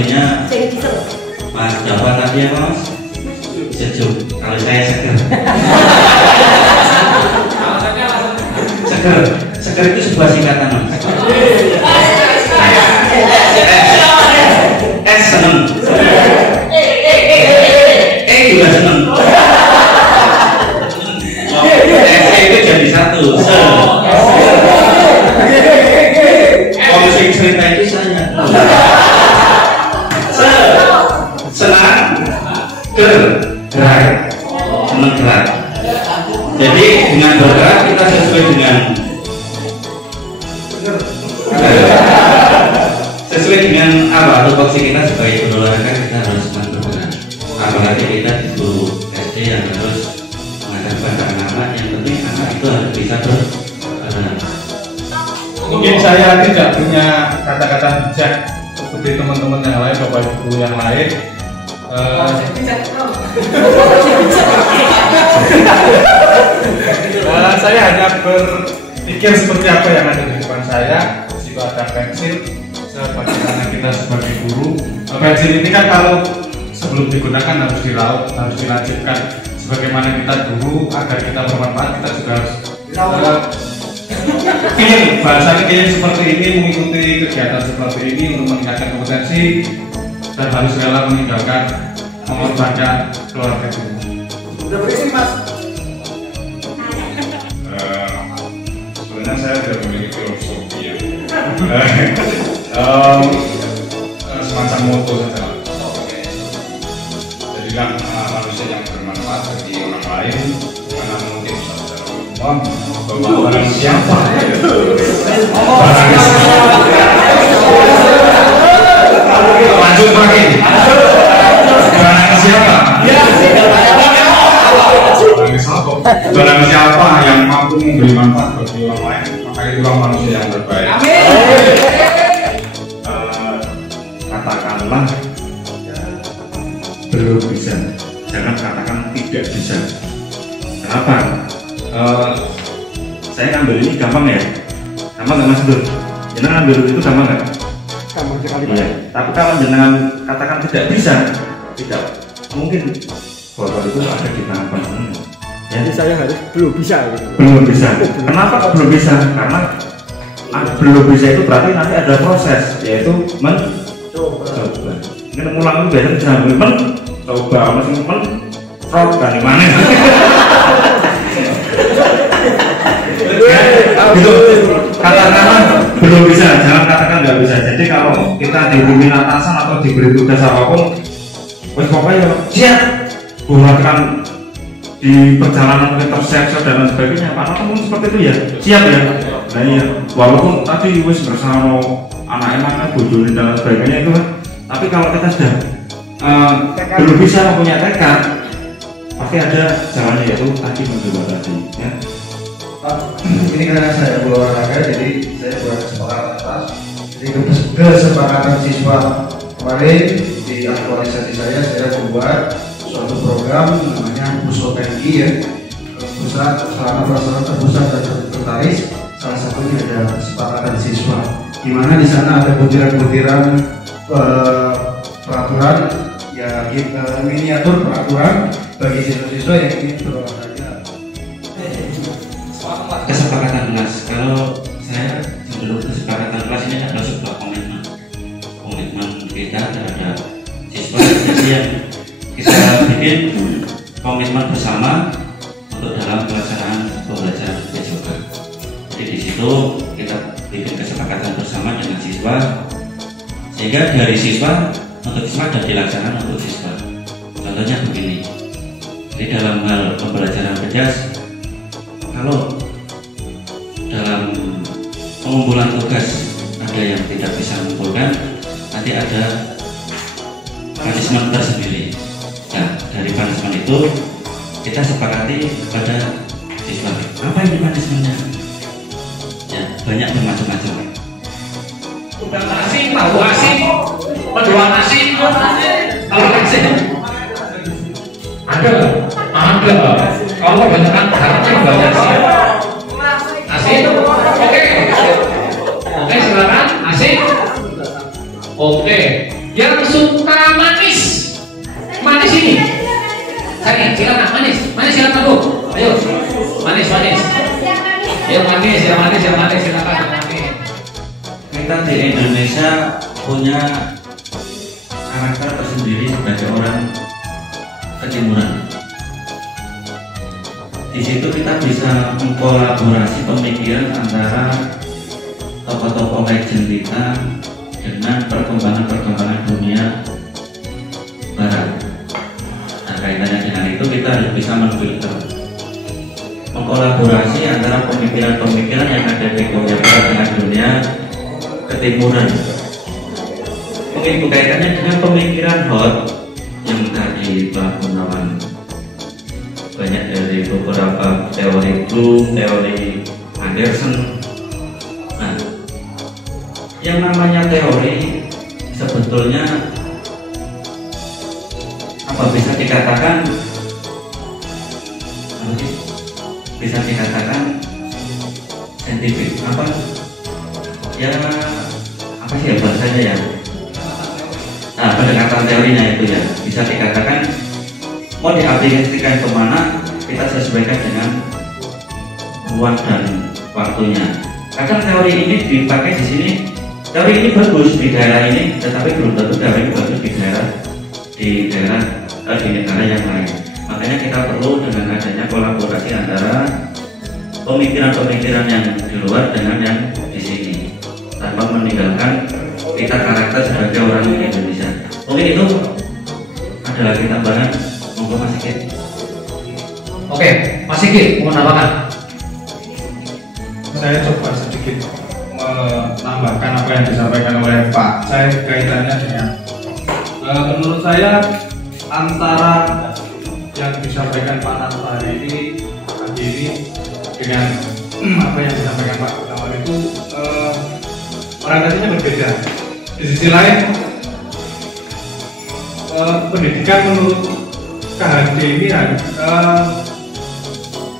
satunya Mas Jawa tadi ya Mas sejuk, kalau saya seger. Seger itu sebuah singkatan Mas. S seneng, E juga seneng. Itu jadi satu. Komisi cerita itu saya. Senang, gerak, senang gerak. Jadi dengan bergerak kita sesuai dengan apa tupoksi kita sebagai berolahraga, kita harus senang bergerak. Apalagi kita di guru SD yang harus mengajarkan ke anak-anak, yang penting anak itu harus bisa bergerak. Mungkin saya tidak punya kata-kata bijak seperti teman-teman yang lain, bapak ibu yang lain. Saya hanya berpikir seperti apa yang ada di depan saya. Jika ada pensil, sebagaimana kita sebagai guru, pensil ini kan kalau sebelum digunakan harus diraut, harus dilanjutkan. Sebagaimana kita guru, agar kita bermanfaat, kita juga harus ingin bahasanya ingin seperti ini, mengikuti kegiatan seperti ini untuk meningkatkan kompetensi, dan harus rela meninggalkan mengorbankan keluarga kita. Sudah berisik Mas. Sebenarnya saya tidak memiliki filosofi ya. Semacam moto saja. Jadilah manusia yang bermanfaat bagi orang lain, karena mungkin barang siapa lanjut lagi, barang siapa barang siapa yang mampu memberi manfaat bagi orang lain, maka itulah manusia yang terbaik. Katakanlah belum bisa, jangan katakan tidak bisa. Kenapa? Saya ngambil ini gampang ya, gampang nggak Mas Dur? Jangan ngambil itu gampang nggak? Gampang sekali. Iya. Tapi kalau jangan katakan tidak bisa, tidak mungkin botol itu ada di tangan penemu. Jadi saya harus belum bisa. Gitu. Belum bisa. Kenapa kok belum bisa? Karena belum bisa itu berarti nanti ada proses, yaitu mencoba. Ini ngulang itu biasanya bisa coba, masih frog kan di mana? Gitu. Katakanlah belum bisa, jangan katakan nggak bisa. Jadi kalau kita dibimbing atasan atau diberi tugas apapun, pokoknya siap, buatkan di perjalanan intercept dan sebagainya. Karena kamu seperti itu ya, siap ya. Nah iya, walaupun tadi wis bersama anak-anak bujulin dan sebagainya itu kan, tapi kalau kita sudah belum bisa mempunyai tekad, pasti ada jalannya, yaitu tadi mencoba tadi ya. Ini karena saya berolahraga, jadi saya buat kesepakatan atas. Jadi kesepakatan siswa kemarin di aktualisasi saya membuat suatu program namanya Pusotenki ya, pusat sarana prasarana terpusat dan tertaris. Salah satunya ada kesepakatan siswa, di mana di sana ada butiran-butiran peraturan ya, miniatur peraturan bagi siswa-siswa yang ingin berolahraga. Kesepakatan kelas, kalau saya cenderung kesepakatan kelas ini adalah sebuah komitmen kita terhadap siswa. Jadi yang kita bikin komitmen bersama untuk dalam pelaksanaan pembelajaran PJOK. Jadi di situ kita bikin kesepakatan bersama dengan siswa, sehingga dari siswa untuk siswa dan dilaksanakan untuk siswa. Contohnya begini, jadi dalam hal pembelajaran PJAS, kalau dalam pengumpulan tugas ada yang tidak bisa mengumpulkan, nanti ada punishment tersendiri. Nah, dari punishment itu kita sepakati pada siswa, apa ini punishmentnya? Ya, banyak bermacam-macam. Udah nasi, tahu asin, mendoan nasi, telur asin. Ada. Kalau kebanyakan harusnya banyak sih. Asin, oke, silakan asin. Oke, yang nih, silakan manis, manis silakan Bu. Ayo, manis, manis. Ayo manis, yang manis, yang manis, silakan yang manis. Kita di Indonesia punya karakter tersendiri sebagai orang ketimuran. Di situ kita bisa mengkolaborasi pemikiran antara tokoh-tokoh legend kita dengan perkembangan dunia barat. Nah, kaitannya dengan itu kita harus bisa menfilter, mengkolaborasi antara pemikiran-pemikiran yang ada di dunia barat dengan dunia ketimuran. Mungkin kaitannya dengan pemikiran hot yang tadi Pak Gunawan, banyak dari beberapa teori Bloom, teori Anderson. Nah, yang namanya teori sebetulnya apa bisa dikatakan bisa dikatakan saintifik apa ya, apa sih ya bahasanya ya, nah pendekatan teorinya itu ya bisa dikatakan mau diaplikasikan kemana kita sesuaikan dengan ruang dan waktunya. Kadang teori ini dipakai di sini, teori ini bagus di daerah ini, tetapi belum tentu teori ini bagus di negara yang lain. Makanya kita perlu dengan adanya kolaborasi antara pemikiran-pemikiran yang di luar dengan yang di sini, tanpa meninggalkan kita karakter sebagai orang Indonesia. Mungkin itu ada lagi tambahan. Mas Sigit. Oke, Mas Sigit mau menambahkan? Saya coba sedikit menambahkan apa yang disampaikan oleh Pak. Saya kaitannya dengan menurut saya antara yang disampaikan Pak Nato hari ini dengan apa yang disampaikan Pak Gunawan itu orientasinya berbeda. Di sisi lain pendidikan menurut KHD ini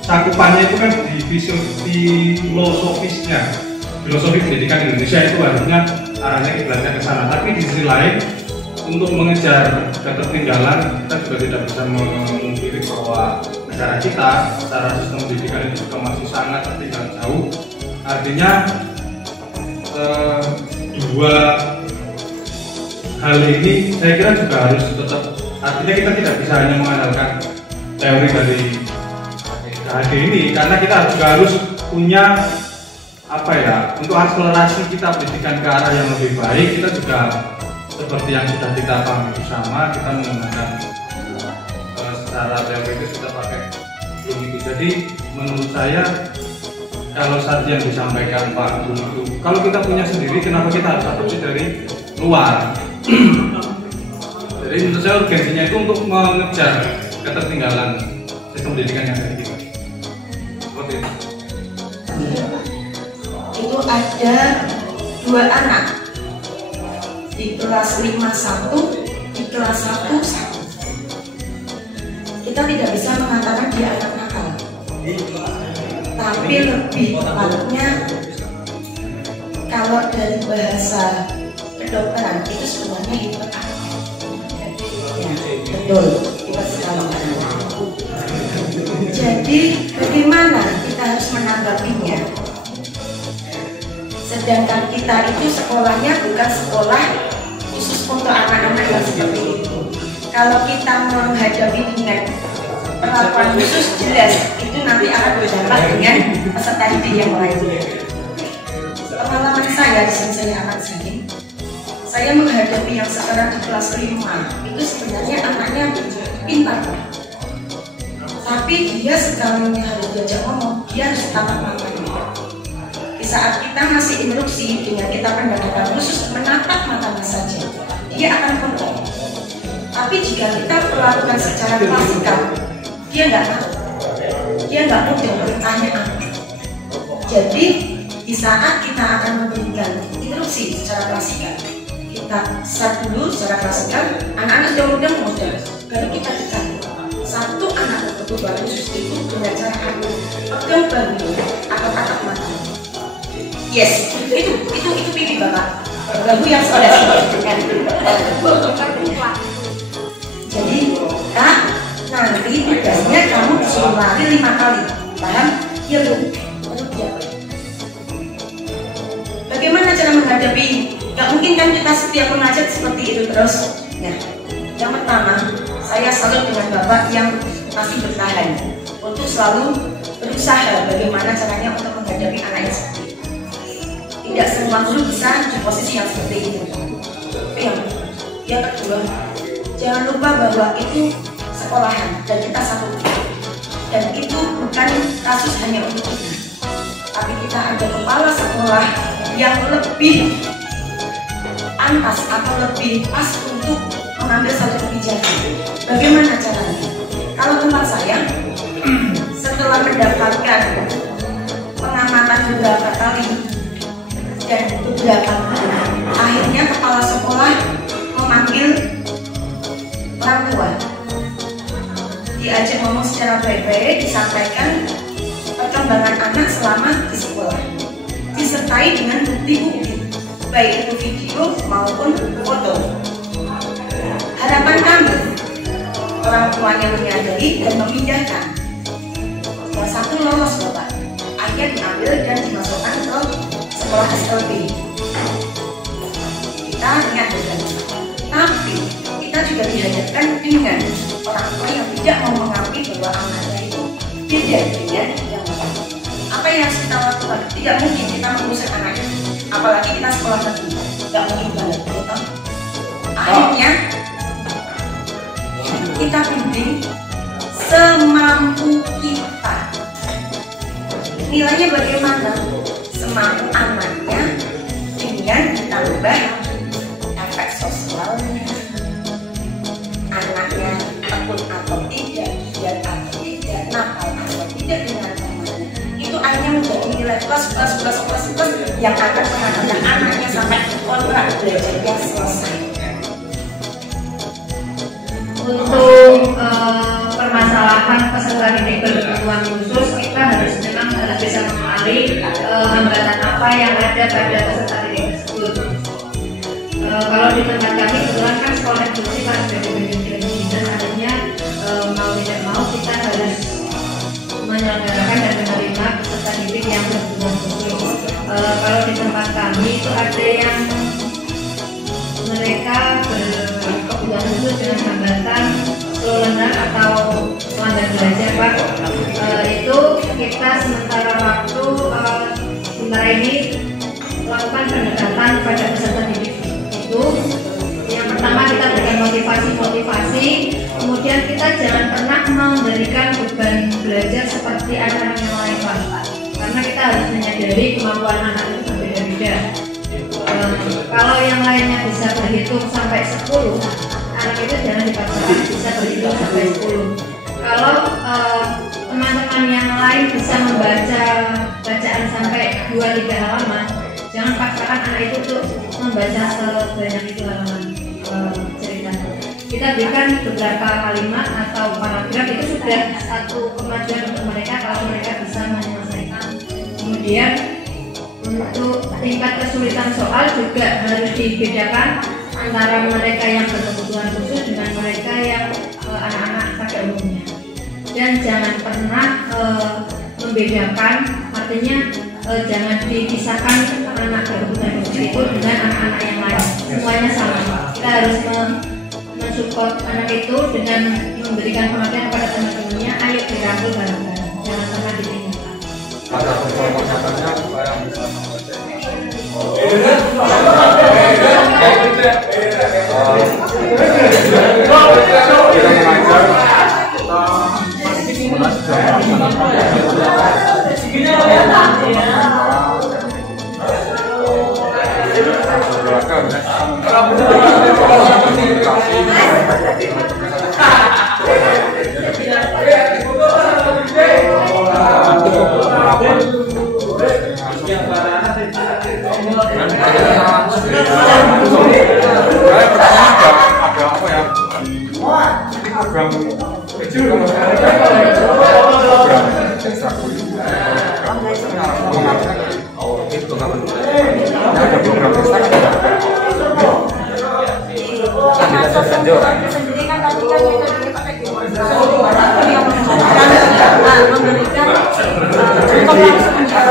cakupannya itu kan di filosofisnya, filosofi pendidikan Indonesia itu harusnya arahnya kiblatnya ke sana. Tapi di sisi lain untuk mengejar ketertinggalan kita juga tidak bisa memungkiri bahwa negara kita secara sistem pendidikan itu juga masih sangat tertinggal jauh. Artinya dua hal ini saya kira juga harus tetap. Artinya kita tidak bisa hanya mengandalkan teori dari KHD ini, karena kita juga harus punya apa ya, untuk akselerasi kita pendidikan ke arah yang lebih baik. Kita juga seperti yang sudah kita pahami bersama, kita menggunakan secara teoritis kita pakai Bloom itu. Jadi menurut saya kalau saat yang disampaikan Pak Bloom itu, kalau kita punya sendiri, kenapa kita harus adopsi dari luar? Jadi menurut saya urgensinya itu untuk mengejar ketertinggalan sistem pendidikan yang ada di kita. Seperti itu. Itu ada 2 anak di kelas 5-1, di kelas 1-1. Kita tidak bisa mengatakan dia anak nakal, tapi lebih tepatnya kalau dari bahasa kedokteran itu sebenarnya hiperaktif. Ya, betul, kita sekali. Jadi bagaimana kita harus menanggapinya? Sedangkan kita itu sekolahnya bukan sekolah khusus untuk anak-anak yang seperti itu. Kalau kita menghadapi dengan perlakuan khusus, jelas itu nanti akan berdampak dengan peserta didik yang lainnya. Pengalaman saya di sini, saya amat sedih. Saya menghadapi yang sekarang di kelas 5 itu sebenarnya anaknya pintar, tapi dia sekalinya harus diajak ngomong, dia harus tatap matanya. Di saat kita masih instruksi dengan kita pendekatan khusus menatap matanya saja, dia akan potong. Tapi jika kita perlakukan secara klasikal, dia nggak tahu, dia nggak mudah bertanya apa. Jadi di saat kita akan memberikan instruksi secara klasikal, kita start dulu secara klasikal, anak-anak mudah mudah, baru kita dicari satu anak kebutuhan khusus itu dengan cara aku pegang bahu atau tatap mata. Yes, itu pipi bapak, bahu yang sudah sini. Jadi kak, nanti di sebelum lari 5 kali. Paham? Ya Bu. Bagaimana cara menghadapi? Gak mungkin kan kita setiap mengajar seperti itu terus. Nah, yang pertama, saya salut dengan Bapak yang masih bertahan untuk selalu berusaha bagaimana caranya untuk menghadapi anak yang seperti itu. Tidak semua guru bisa di posisi yang seperti itu. Yang kedua, jangan lupa bahwa itu sekolahan dan kita satu. Dan itu bukan kasus hanya untuk kita, tapi kita ada kepala sekolah yang lebih pantas atau lebih pas untuk mengambil satu kebijakan. Bagaimana caranya? Kalau tempat saya, setelah mendapatkan pengamatan beberapa kali dan beberapa kali, akhirnya kepala sekolah memanggil orang tua, diajak ngomong secara baik-baik, disampaikan perkembangan anak selama di sekolah, disertai dengan bukti-bukti, baik itu video maupun foto. Harapan kami, orang tuanya menyadari dan memindahkan. Yang satu lolos Bapak, akhirnya diambil dan dimasukkan ke sekolah SLB. Kita ingat bukan? Tapi kita juga dihadapkan dengan orang tua yang tidak mau mengakui bahwa anaknya itu beda dengan yang lain. Apa yang harus kita lakukan? Tidak mungkin kita mengusir anaknya, apalagi kita sekolah negeri, tidak mungkin banget, betul? Akhirnya kita bimbing semampu kita. Nilainya bagaimana? Semampu anaknya dengan ditambah efek sosialnya. Anaknya tekun atau tidak, giat atau tidak, nakal atau tidak dengan temannya. Itu akhirnya menjadi nilai plus yang akan mengatakan anaknya sampai kontrak belajarnya selesai. Untuk permasalahan peserta didik berkebutuhan khusus, kita harus memang bisa mengenali hambatan apa yang ada pada peserta didik tersebut. Kalau di tempat kami kebetulan kan sekolah inklusif kan sudah dibentuk dinas, artinya mau tidak mau kita harus menyelenggarakan dan menerima peserta didik yang berkebutuhan khusus. Kalau di tempat kami itu ada yang mereka berkebutuhan khusus dengan hambatan slow learner atau lambat belajar Pak. Itu kita sementara waktu sementara ini lakukan pendekatan pada peserta didik itu. Yang pertama kita berikan motivasi, kemudian kita jangan pernah memberikan beban belajar seperti anak-anak yang lain Pak, karena kita harus menyadari kemampuan anak itu berbeda-beda. Kalau yang lainnya bisa berhitung sampai 10, anak itu jangan dipaksakan bisa berhitung sampai 10. Kalau teman-teman yang lain bisa membaca bacaan sampai 2-3 halaman, jangan paksakan anak itu untuk membaca sebanyak itu halaman cerita. Kita berikan beberapa kalimat atau paragraf, itu sudah satu kemajuan untuk mereka kalau mereka bisa menyelesaikan. Kemudian untuk tingkat kesulitan soal juga harus dibedakan antara mereka yang berkebutuhan khusus dengan mereka yang anak-anak pada umumnya. Dan jangan pernah membedakan, artinya jangan dipisahkan anak berkebutuhan khusus itu dengan anak-anak yang lain. Semuanya sama. Kita harus mensupport anak itu dengan memberikan pengertian kepada teman-temannya. Ayo dirangkul bareng-bareng. Jangan pernah ditinggalkan. Ada persyaratannya supaya bisa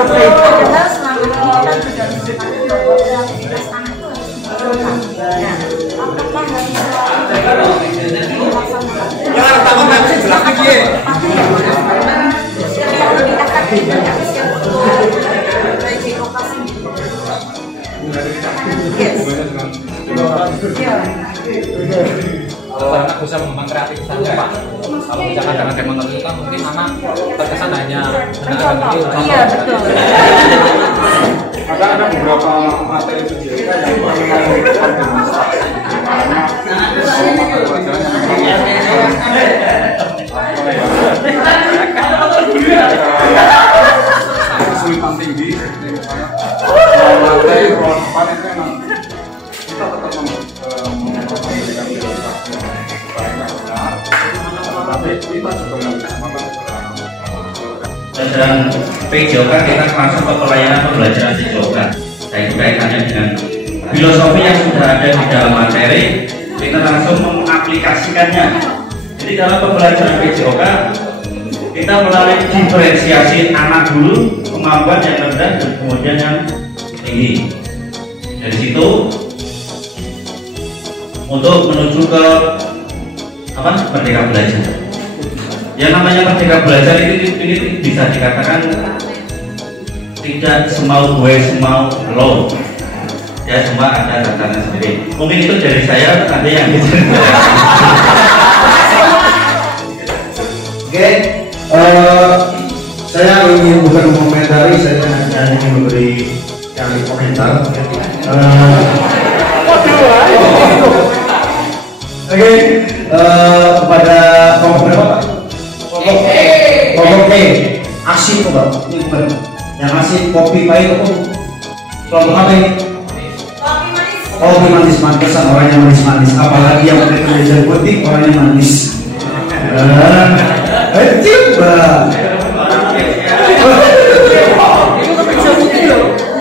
problem adalah selama ini kita juga disepakati bahwa kreativitas anak itu harus dikembangkan. Nah, apakah harus selalu dilaksanakan? Jangan takut nanti jelas lagi. Kalau kita tadi banyak usia dari lokasi. Yes. Kalau anak bisa mengembang kreativitasnya Pak. Kalau misalkan dengan game motor itu kan mungkin anak terkesan hanya anak-anak kecil. Iya betul. Ada beberapa materi sendiri yang kesulitan tinggi materi perlahan itu memang kita tetap memberikan prioritasnya baiknya benar, tapi kita juga menambahkan dan PJOK kita langsung ke pelayanan pembelajaran PJOK. Nah itu kaitannya dengan filosofi yang sudah ada di dalam materi, kita langsung mengaplikasikannya. Jadi dalam pembelajaran PJOK kita melalui diferensiasi anak dulu, kemampuan yang rendah dan kemudian yang tinggi. Dari situ untuk menuju ke merdeka belajar. Yang namanya merdeka belajar ini bisa dikatakan tidak semau gue semau lo, ya semua ada tantangan sendiri. Mungkin itu dari saya, ada yang Oke, saya ingin bukan mengomentari, saya hanya ingin memberi kali komentar. Oke, kepada kelompok berapa Pak? Kelompok E, asin kok Pak? Ini bukan yang asin kopi pahit itu kelompok apa ini? Kopi manis, mantesan orangnya manis-manis, apalagi yang pakai belajar putih orangnya manis. Coba.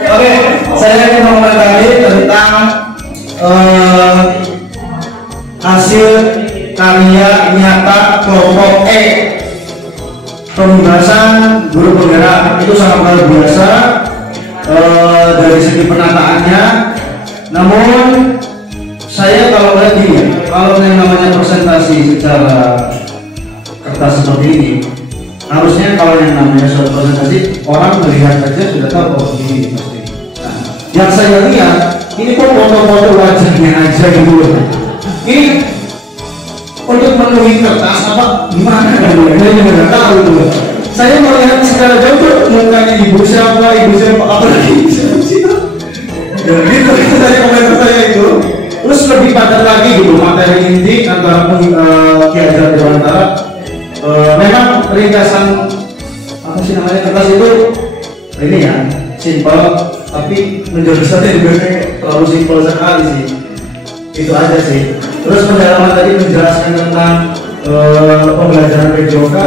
Oke, saya ingin mengomentari tentang hasil karya nyata kelompok E. Pembahasan guru penggerak itu sangat luar biasa dari segi penataannya. Namun saya kalau lihat gini, kalau yang namanya presentasi secara kertas seperti ini, harusnya kalau yang namanya suatu presentasi orang melihat saja sudah tahu oh ini pasti. Nah, yang saya lihat ini kok foto-foto wajahnya aja gitu loh. Ini untuk memenuhi kertas apa gimana gitu? Saya juga nggak tahu gitu. Saya melihat secara jauh mukanya ibu siapa apalagi siapa. Dan itu dari komentar saya itu. Terus lebih padat lagi gitu materi inti antara Ki Hajar Dewantara. Memang ringkasan apa sih namanya kertas itu ini ya simpel, tapi menjelaskannya juga terlalu simpel sekali sih. Itu aja sih. Terus pendalaman tadi menjelaskan tentang pembelajaran PJOK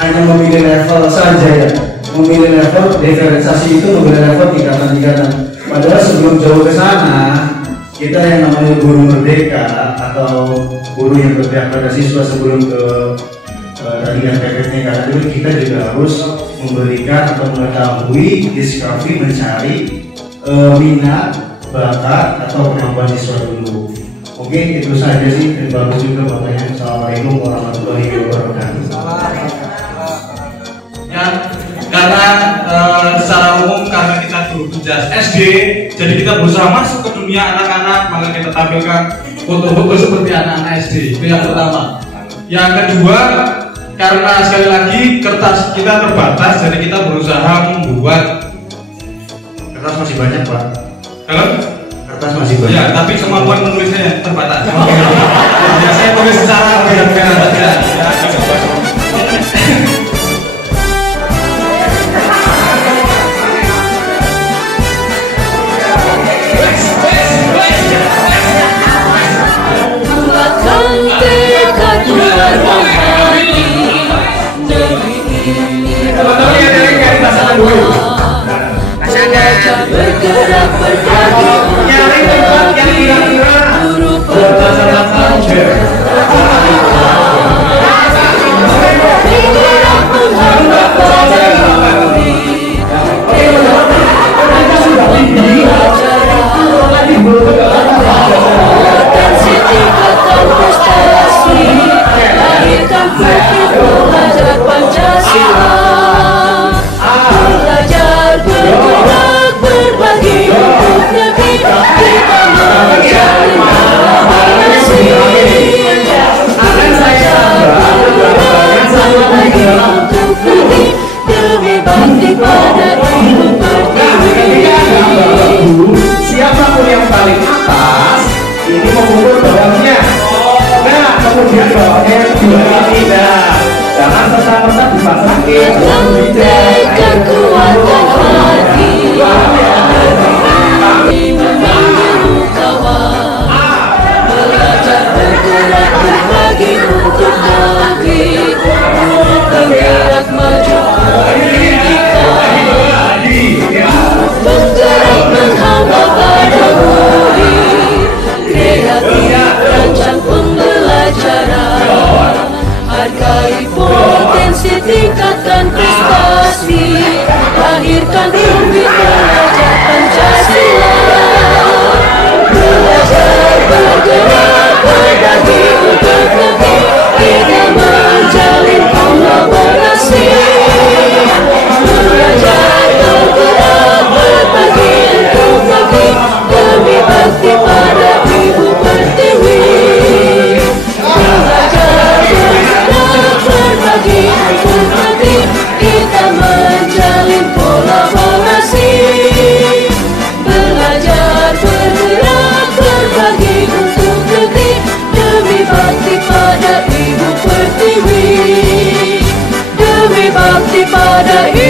hanya memilih level saja ya, memilih level diferensiasi itu memilih level tingkatan. Padahal sebelum jauh ke sana kita yang namanya guru merdeka atau guru yang berpihak pada siswa sebelum ke tadian PPT karena dulu kita juga harus memberikan atau mengetahui discovery mencari minat, bakat atau kemampuan siswa dulu. Oke, itu saja sih. Terima kasih juga Bapaknya. Assalamualaikum warahmatullahi wabarakatuh. Ya, karena secara umum karena kita guru penjas SD, jadi kita berusaha masuk ke dunia anak-anak, maka kita tampilkan foto-foto seperti anak-anak SD. Itu yang pertama. Yang kedua, karena sekali lagi kertas kita terbatas, jadi kita berusaha membuat Kertas masih banyak Pak. kalau Kertas masih banyak. ya, tapi kemampuan menulisnya terbatas. Ya, saya tulis secara berat-berat saja. Teman-teman yang dari pasangan dulu. Bergerak Nyari tempat yang kira-kira berpasangan saja. Lantaikan kuatkan hati memanggil kawan, belajar bergerak berbagi untuk bagi, bergerak maju pendidikan, menggerak menghamba pada budi, kreatif rancang pembelajaran, hargai potensi tingkatkan prestasi, lahirkan bumi belajar Pancasila, belajar bergerak berbagi untuk negeri, kita menjalin kolaborasi, belajar bergerak berbagi untuk negeri, demi bakti pada Ibu Pertiwi, belajar bergerak berbagi untuk negeri, kita menjalin kolaborasi, belajar bergerak berbagi untuk negeri, demi bakti pada Ibu Pertiwi, demi bakti pada Ibu